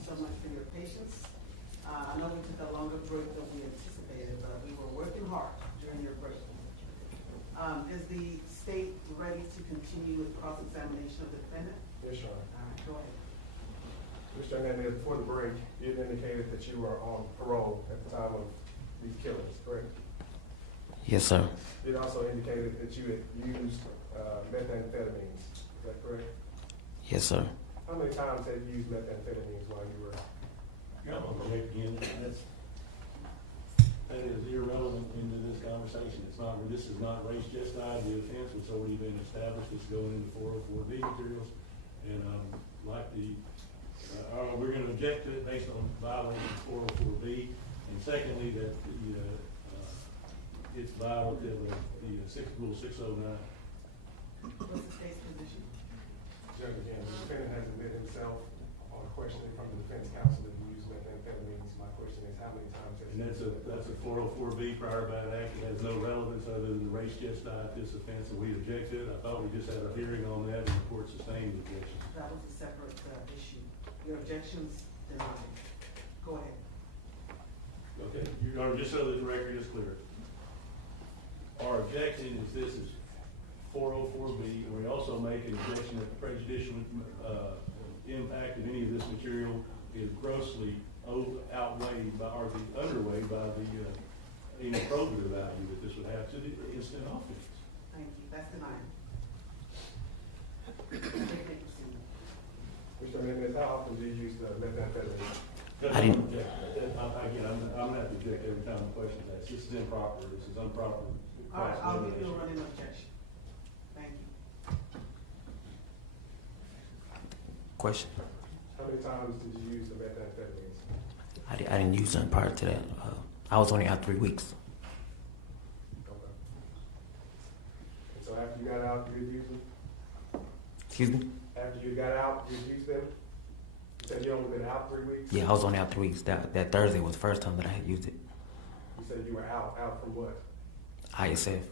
you so much for your patience. I know we took a longer break than we anticipated, but we were working hard during your break. Is the state ready to continue with cross-examination of the defendant? Yes, Your Honor. All right, go ahead. Mr. Hernandez, before the break, you had indicated that you were on parole at the time of these killings, correct? Yes, sir. It also indicated that you had used methamphetamines. Is that correct? Yes, sir. How many times have you used methamphetamines while you were? I'm gonna break again. That is irrelevant into this conversation. This is not race justified. The offense was already been established. It's going into 404B materials. And we're going to object to it based on violating 404B. And secondly, that it's violative of the Rule 609. What's the state's position? Judge, again, the defendant has admitted himself on questioning from the defense counsel that he used methamphetamines. My question is, how many times has And that's a 404B prior bad act. It has no relevance other than the race justified this offense, and we objected. I thought we just had a hearing on that, and the court sustained the objection. That was a separate issue. Your objections denied. Go ahead. Okay, Your Honor, just so that the record is clear. Our objection is this is 404B, and we also make an objection that the prejudicial impact of any of this material is grossly outweighed by, or underweighed by the probative value that this would have to the instant offense. Thank you. That's denied. Mr. Hernandez, how often do you use the methamphetamine? I didn't. Again, I'm not to object every time the question is asked. This is improper. This is improper. All right, I'll give you a running objection. Thank you. Question. How many times did you use the methamphetamines? I didn't use them prior to that. I was only out 3 weeks. Okay. And so after you got out, you used them? Excuse me? After you got out, you used them? You said you only been out 3 weeks? Yeah, I was only out 3 weeks. That Thursday was the first time that I had used it. You said you were out from what? ISF.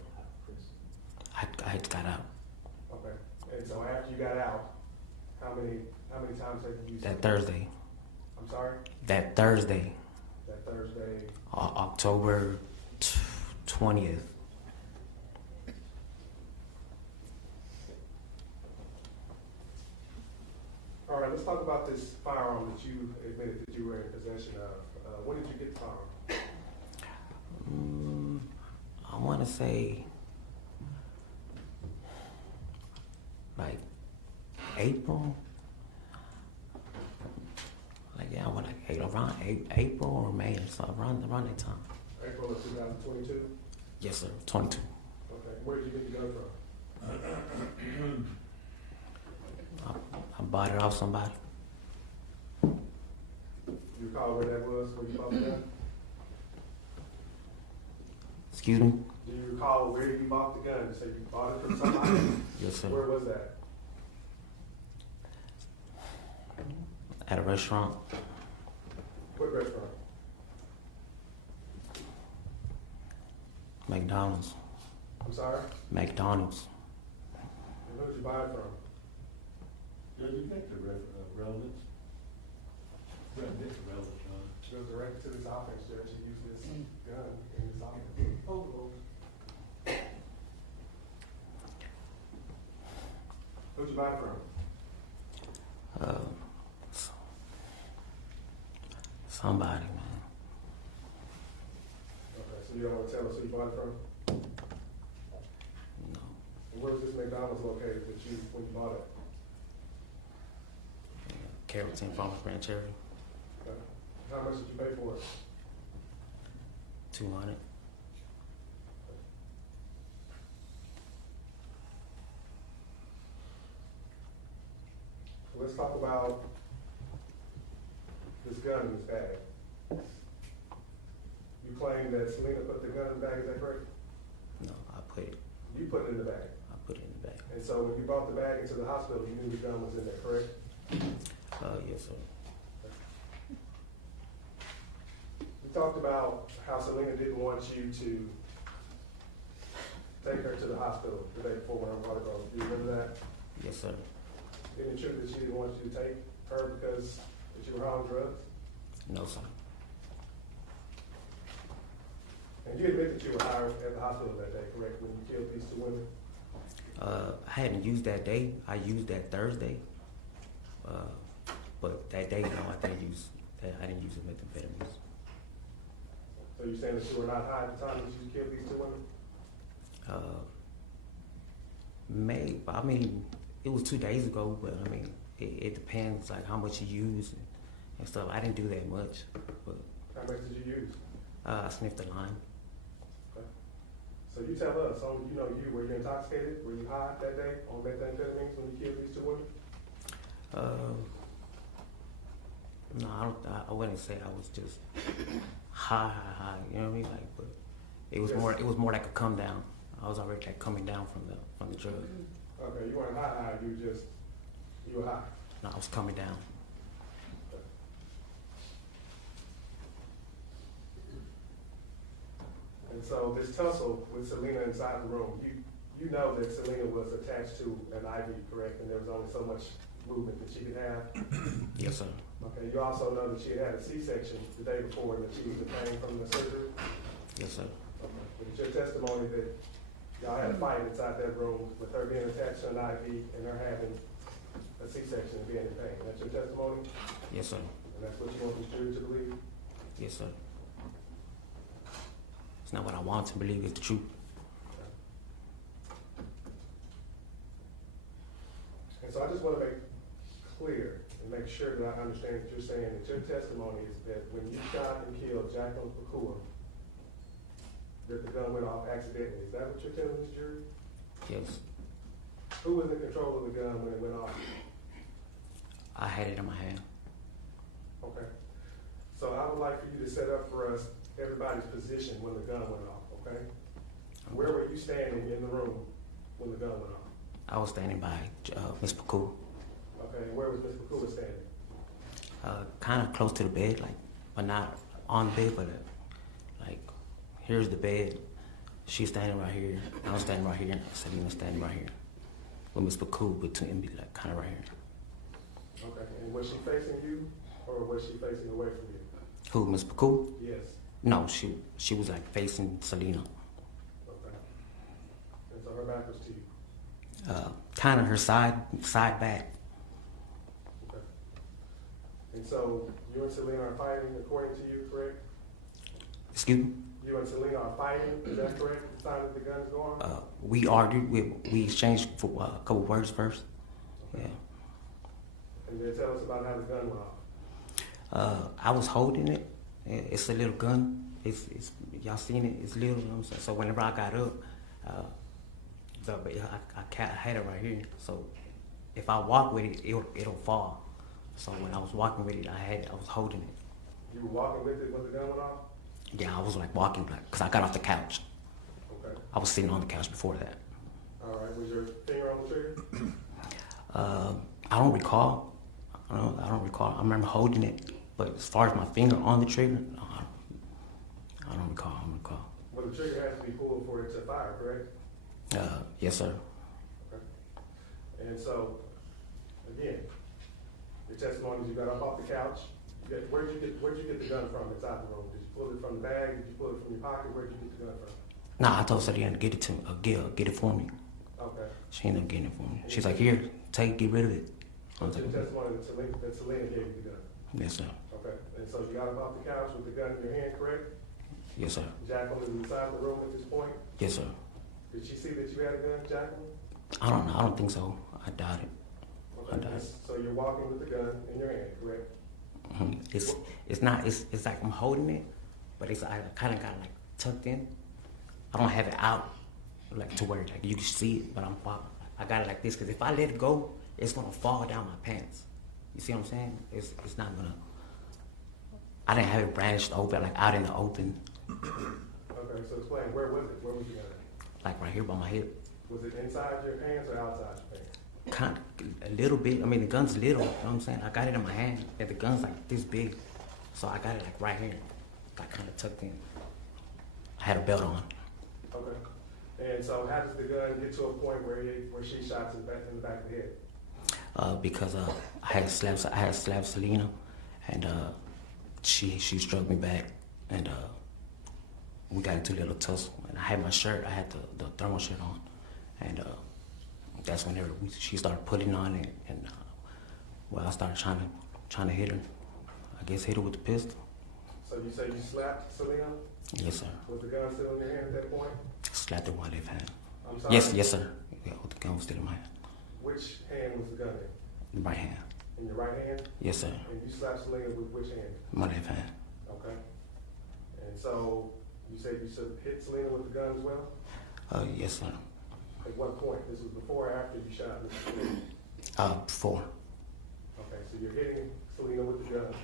I just got out. Okay. And so after you got out, how many times have you used That it? Thursday. I'm sorry? That Thursday. That Thursday. October 20th. All right, let's talk about this firearm that you admitted that you were in possession of. When did you get the firearm? I want to say like April. Around April or May or so, around that time. April of 2022? Yes, sir. 22. Okay. Where did you get the gun from? I bought it off somebody. Do you recall where that was, where you bought the gun? Excuse me? Do you recall where you bought the gun? You said you bought it from somebody? Yes, sir. Where was that? At a restaurant. What restaurant? McDonald's. I'm sorry? McDonald's. And who did you buy it from? Does it make the relevance? Does it make the relevance, John? It was directed to this offense, Judge. You used this gun in this offense. Oh, Who'd you buy it from? Somebody, man. Okay, so you don't want to tell us who you bought it from? No. And where was this McDonald's located when you bought it? Carrollton Farmers Branch area. Okay. How much did you pay for it? 200. Let's talk about this gun in this bag. You claim that Selena put the gun in the bag, is that correct? No, I put it. You put it in the bag. I put it in the bag. And so when you brought the bag into the hospital, you knew the gun was in there, correct? Yes, sir. We talked about how Selena didn't want you to take her to the hospital the day before when I brought her home. Do you remember that? Yes, sir. Isn't it true that she didn't want you to take her because that you were high on drugs? No, sir. And you admit that you were high at the hospital that day, correct, when you killed these two women? I hadn't used that day. I used that Thursday. But that day, no, I didn't use the methamphetamines. So you're saying that you were not high at the time that you killed these two women? I mean, it was 2 days ago, but I mean, it depends, like how much you use and stuff. I didn't do that much, but. How much did you use? I sniffed the line. Okay. So you tell us, were you intoxicated? Were you high that day on methamphetamines when you killed these two women? No, I wouldn't say I was just high, you know what I mean? Like, but it was more like a come down. I was already like coming down from the drug. Okay, you weren't high, you were high. No, I was coming down. And so this tussle with Selena inside the room, you know that Selena was attached to an IV, correct? And there was only so much movement that she could have? Yes, sir. Okay, you also know that she had a C-section the day before and that she was in pain from the surgery? Yes, sir. Okay. But it's your testimony that y'all had a fight inside that room with her being attached to an IV and her having a C-section and being in pain. That's your testimony? Yes, sir. And that's what you want the jury to believe? Yes, sir. It's not what I want to believe, it's the truth. And so I just want to make clear and make sure that I understand that you're saying that your testimony is that when you shot and killed Jacqueline Pokuaa, that the gun went off accidentally. Is that what you're telling this jury? Yes. Who was in control of the gun when it went off? I had it in my hand. Okay. So I would like for you to set up for us everybody's position when the gun went off, okay? Where were you standing in the room when the gun went off? I was standing by Miss Pokuaa. Okay, and where was Miss Pokuaa standing? Kind of close to the bed, like, but not on the bed, but like, here's the bed. She's standing right here. I'm standing right here. Selena's standing right here. With Miss Pokuaa between me, like, kind of right here. Okay, and was she facing you, or was she facing away from you? Who, Miss Pokuaa? Yes. No, she was like facing Selena. Okay. And so her back was to you? Kind of her side back. Okay. And so you and Selena are fighting according to you, correct? Excuse me? You and Selena are fighting, is that correct, the time that the gun's going? We argued, we exchanged for a couple words first. Okay. Yeah. And then tell us about how the gun went off. I was holding it. It's a little gun. It's y'all seen it? It's little. You know what I'm saying? So whenever I got up, I had it right here. So if I walk with it, it'll fall. So when I was walking with it, I was holding it. You were walking with it when the gun went off? Yeah, I was like walking, like, cause I got off the couch. Okay. I was sitting on the couch before that. All right. Was your finger on the trigger? I don't recall. I don't recall. I remember holding it, but as far as my finger on the trigger, no, I don't recall. Well, the trigger has to be pulled for it to fire, correct? Yes, sir. Okay. And so, again, your testimony is you got up off the couch. Where'd you get the gun from inside the room? Did you pull it from the bag? Did you pull it from your pocket? Where'd you get the gun from? Nah, I told Selena to get it to get it for me. Okay. She ended up getting it for me. She's like, here, get rid of it. So your testimony that Selena gave you the gun? Yes, sir. Okay. And so you got up off the couch with the gun in your hand, correct? Yes, sir. Jacqueline is inside the room at this point? Yes, sir. Did she see that you had a gun, Jacqueline? I don't know. I don't think so. I doubt it. Okay. I doubt it. So you're walking with the gun in your hand, correct? It's not. It's like I'm holding it, but I kind of got it like tucked in. I don't have it out like to where like you can see it, but I got it like this because if I let it go, it's gonna fall down my pants. You see what I'm saying? It's not gonna. I didn't have it brandished open like out in the open. Okay, so explain, where was it? Where was the gun? Like right here by my hip. Was it inside your pants or outside your pants? Kind of, a little bit. I mean, the gun's little. You know what I'm saying? I got it in my hand, and the gun's like this big, so I got it like right here, like kind of tucked in. I had a belt on. Okay. And so, how does the gun get to a point where she shots in the back of the head? Because I had slapped Selena, and she struck me back, and we got into a little tussle. And I had my shirt, I had the thermal shirt on, and that's whenever she started putting on it, and well, I started trying to hit her. I guess hit her with the pistol. So you say you slapped Selena? Yes, sir. Was the gun still in your hand at that point? Slapped her while left hand. I'm sorry? Yes, sir. Yeah, the gun was still in my hand. Which hand was the gun in? Right hand. In your right hand? Yes, sir. And you slapped Selena with which hand? My left hand. Okay. And so you said you hit Selena with the gun as well? Yes, sir. At what point? This was before or after you shot Selena? Before. Okay, so you're hitting Selena with the gun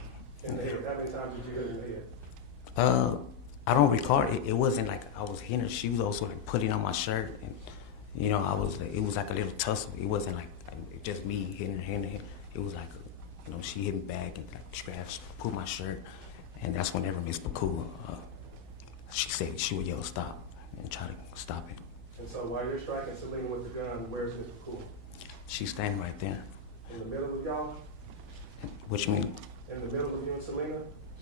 in the head. How many times did you hit her in the head? I don't recall. It wasn't like I was hitting her. She was also like putting on my shirt, and you know, it was like a little tussle. It wasn't like just me hitting her in the head. It was like, you know, she hit me back and like scratched, pulled my shirt, and that's whenever Miss Pokuaa, she said she would yell stop and try to stop it. And so while you're striking Selena with the gun, where's Miss Pokuaa? She's standing right there. In the middle of y'all? What you mean? In the middle of you and Selena?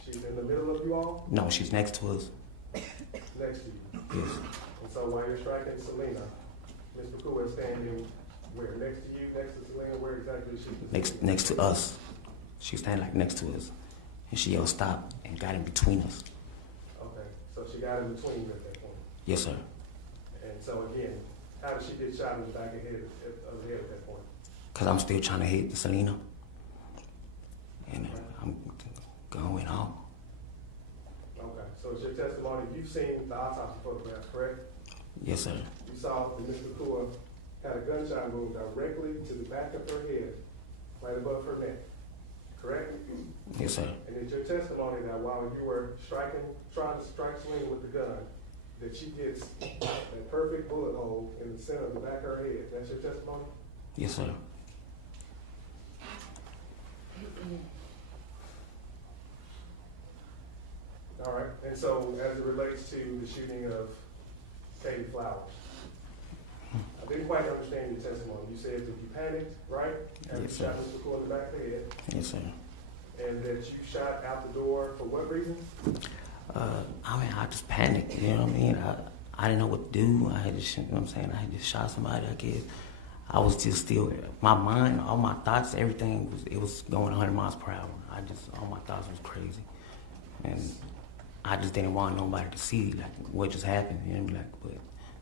She's in the middle of you all? No, she's next to us. Next to you? Yes. And so while you're striking Selena, Miss Pokuaa is standing where? Next to you, next to Selena? Where exactly is she? Next to us. She's standing like next to us. And she yelled stop and got in between us. Okay, so she got in between you at that point? Yes, sir. And so again, how did she get shot in the back of the head at that point? Because I'm still trying to hit Selena. And I'm going on. Okay, so it's your testimony. You've seen the autopsy photographs, correct? Yes, sir. You saw that Ms. Pokuaa had a gunshot wound directly to the back of her head, right above her neck, correct? Yes, sir. And it's your testimony that while you were trying to strike Selena with the gun, that she gets a perfect bullet hole in the center of the back of her head. That's your testimony? Yes, sir. All right, and so as it relates to the shooting of Katie Flowers, I didn't quite understand your testimony. You said that you panicked, right? After Yes, you shot sir. Ms. Pokuaa in the back of the head, Yes, sir. and that you shot out the door for what reason? I mean, I just panicked, you know what I mean? I didn't know what to do. I had just, you know what I'm saying? I had just shot somebody, I guess. I was just still, my mind, all my thoughts, everything, it was going 100 miles per hour. All my thoughts was crazy. And I just didn't want nobody to see, like, what just happened, you know, like, but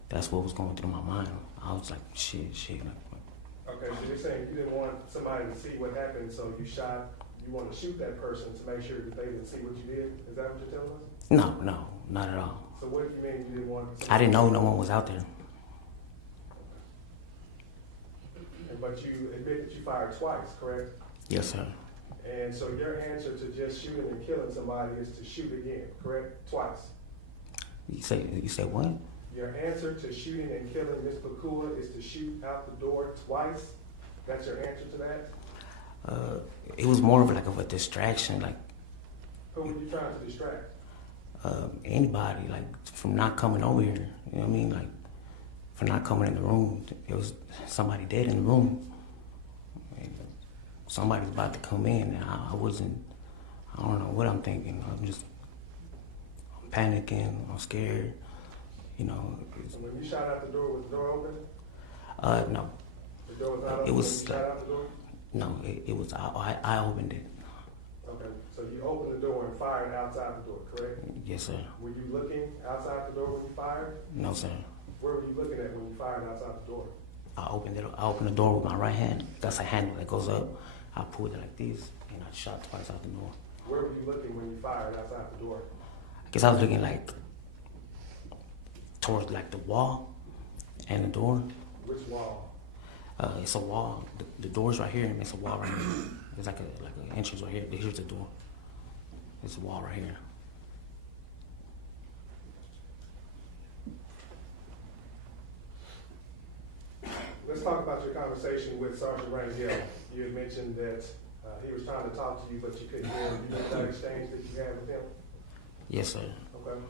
that's what was going through my mind. I was like, shit. Like, Okay, so you're saying you didn't want somebody to see what happened, so you want to shoot that person to make sure that they didn't see what you did? Is that what you're telling us? no, not at all. So what do you mean you didn't want I didn't know no one was out there. But you admit that you fired twice, correct? Yes, sir. And so your answer to just shooting and killing somebody is to shoot again, correct? Twice. You say what? Your answer to shooting and killing Ms. Pokuaa is to shoot out the door twice? That's your answer to that? It was more of like a distraction, like Who were you trying to distract? anybody, like from not coming over here. You know what I mean? Like from not coming in the room. There was somebody dead in the room. And somebody was about to come in, and I don't know what I'm thinking. I'm panicking. I'm scared. You know. So when you shot out the door, was the door open? No. The door was not open It was when you shot out the door? No, it was. I opened it. Okay, so you opened the door and fired outside the door, correct? Yes, sir. Were you looking outside the door when you fired? No, sir. Where were you looking at when you fired outside the door? I opened the door with my right hand. That's a handle that goes up. I pulled it like this, and I shot twice out the door. Where were you looking when you fired outside the door? I guess I was looking like towards like the wall and the door. Which wall? It's a wall. The door's right here, and it's a wall right here. It's like an entrance right here. Here's the door. It's a wall right here. Let's talk about your conversation with Sergeant Rangel. You had mentioned that he was trying to talk to you, but you couldn't hear him. You know that exchange that you had with him? Yes, sir. Okay.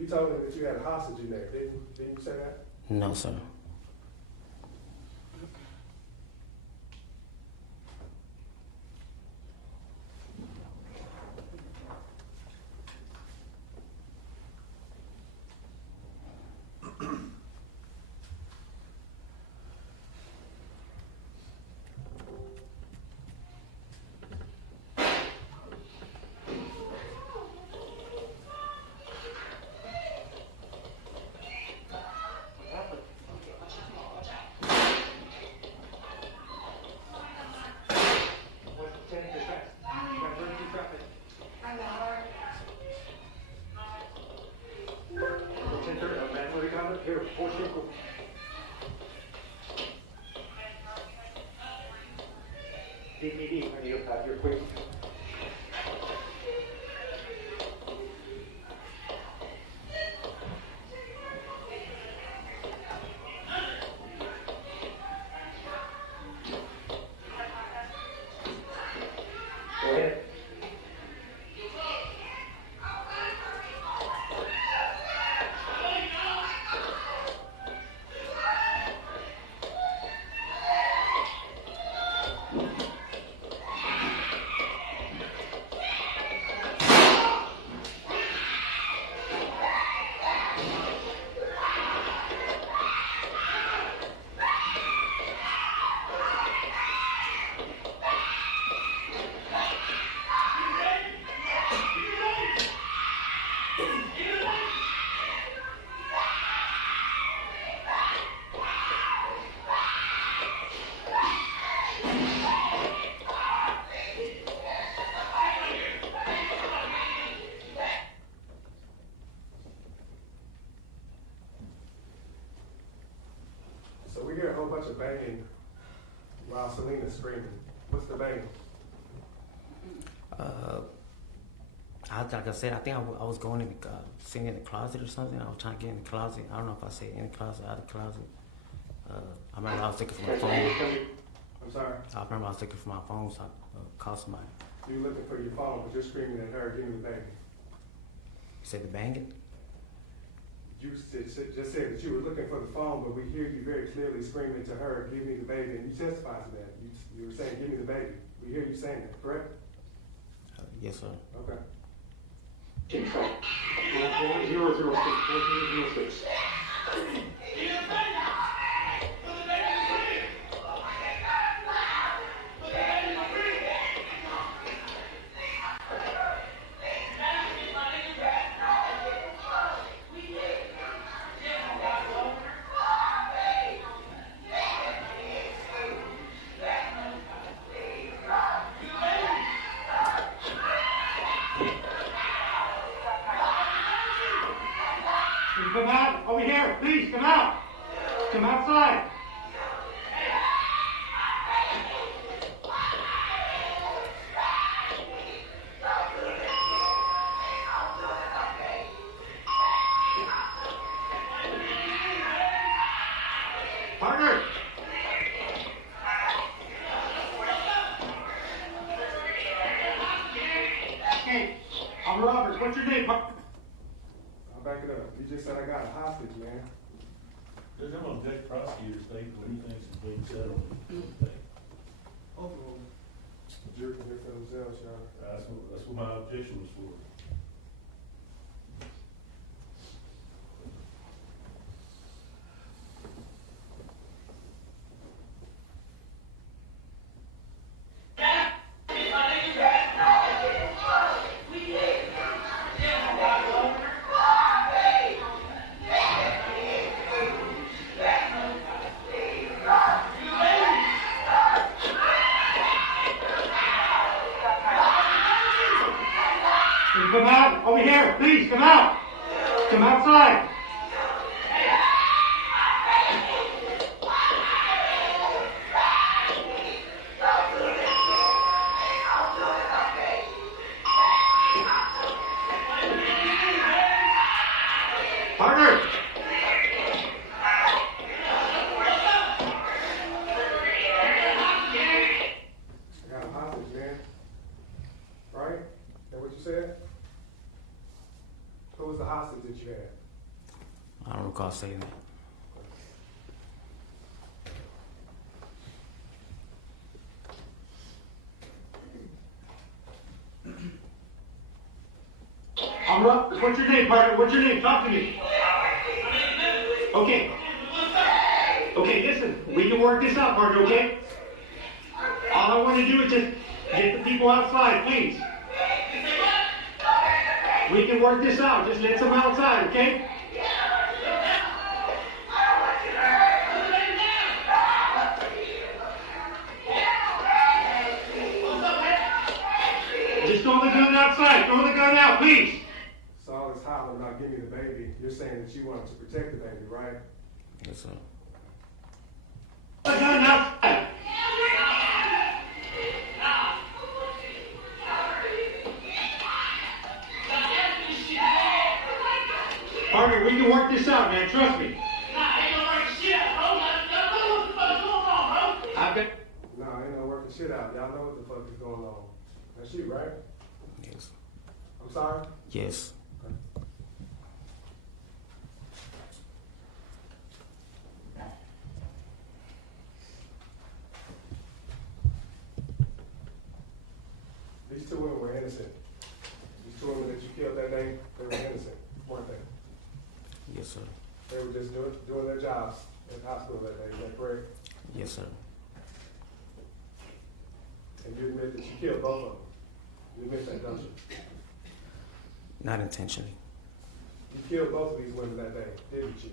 You told him that you had a hostage in there, didn't you say that? No, sir. please. Go ahead. So we hear a whole bunch of banging while Selena's screaming. What's the banging? Like I said, I think I was going in sitting in the closet or something. I was trying to get in the closet. I don't know if I said in the closet, out of the closet. I remember I was looking for my phone. I'm sorry? I remember I was looking for my phone, so I called somebody. You're looking for your phone, but you're screaming at her, give me the baby. You said the banging? You just said that you were looking for the phone, but we hear you very clearly screaming to her, give me the baby, and you testified to that. You were saying, give me the baby. We hear you saying that, correct? Yes, sir. Okay. Control. 006. Come out over here, please come out. Come outside. Partner. Hey, I'm Robert. What's your name, partner? Back it up. You just said I got a hostage, man. Does that object prosecutor state what he thinks is being said on the thing? Overruled. Jury can hear for themselves, Your Honor. That's what my objection was for. Come out over here, please come out. Come outside. Partner. I got a hostage, man. Right? Is that what you said? Who was the hostage that you had? I don't recall saying that. I'm up. What's your name, partner? What's your name? Talk to me. Okay. Okay, listen. We can work this out, partner, okay? All I want to do is just get the people outside, please. We can work this out. Just let them outside, okay? Just throw the gun outside. Throw the gun out, please. So all this hollering about give me the baby, you're saying that you wanted to protect the baby, right? Yes, sir. Throw the gun outside. right, we can work this out, man, trust me. Nah, ain't no working shit out, bro. What the fuck is going on, bro? I've been, No, ain't no working shit out. Y'all know what the fuck is going on. That's you, right? Yes. I'm sorry? Yes. These two women were innocent. These two women that you killed that day, they were innocent, weren't they? Yes, sir. They were just doing their jobs at the hospital that day, is that correct? Yes, sir. And you admit that you killed both of them? You admit that, don't you? Not intentionally. You killed both of these women that day, didn't you?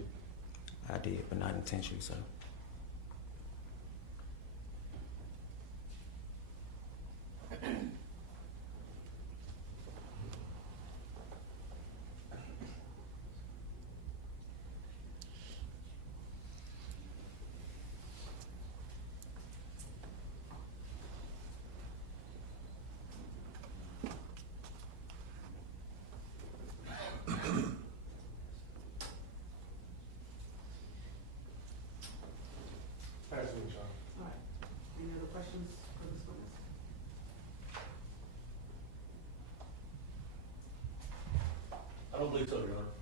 I did, but not intentionally, sir. Pass me, Sean. All right. Any other questions for this witness? I don't believe so, Your Honor.